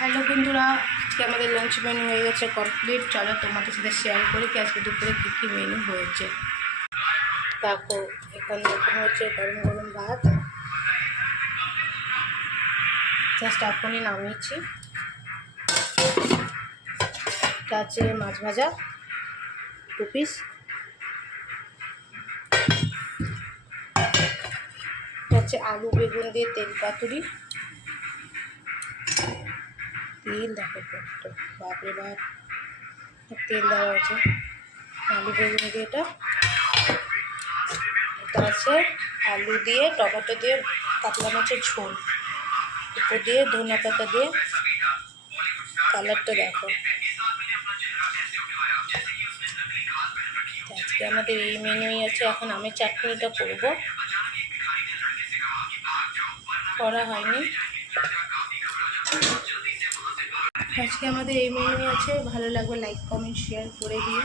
Hello বন্ধুরা, আজকে আমাদের লাঞ্চ মেনু হয়ে গেছে কমপ্লিট। চলো তোমাদের সাথে শেয়ার করি কি আজকে দুপুরে কী কী মেনু হয়েছে। দেখো এখানে এখন হচ্ছে গরম গরম ভাত, জাস্ট এখনই নামিয়েছি। এটা আছে মাছ ভাজা 2 পিস, এটা হচ্ছে আলু বেগুন দিয়ে তেল পাতুরি। তেল দেখো কত, বাপরে বাপ, তেল দেওয়া আছে। আলু বেগুন দিয়ে এটা আছে আলু দিয়ে টমেটো দিয়ে কাতলা মাছের ঝোল, উপর দিয়ে ধনে পাতা দিয়ে। কালারটা দেখো। আজকে আমাদের এই মেনুই আছে। এখন আমি চাটনিটা করব, করা হয়নি। আজকে আমাদের এই মেনু আছে। ভালো লাগবে লাইক কমেন্ট শেয়ার করে দিয়ে।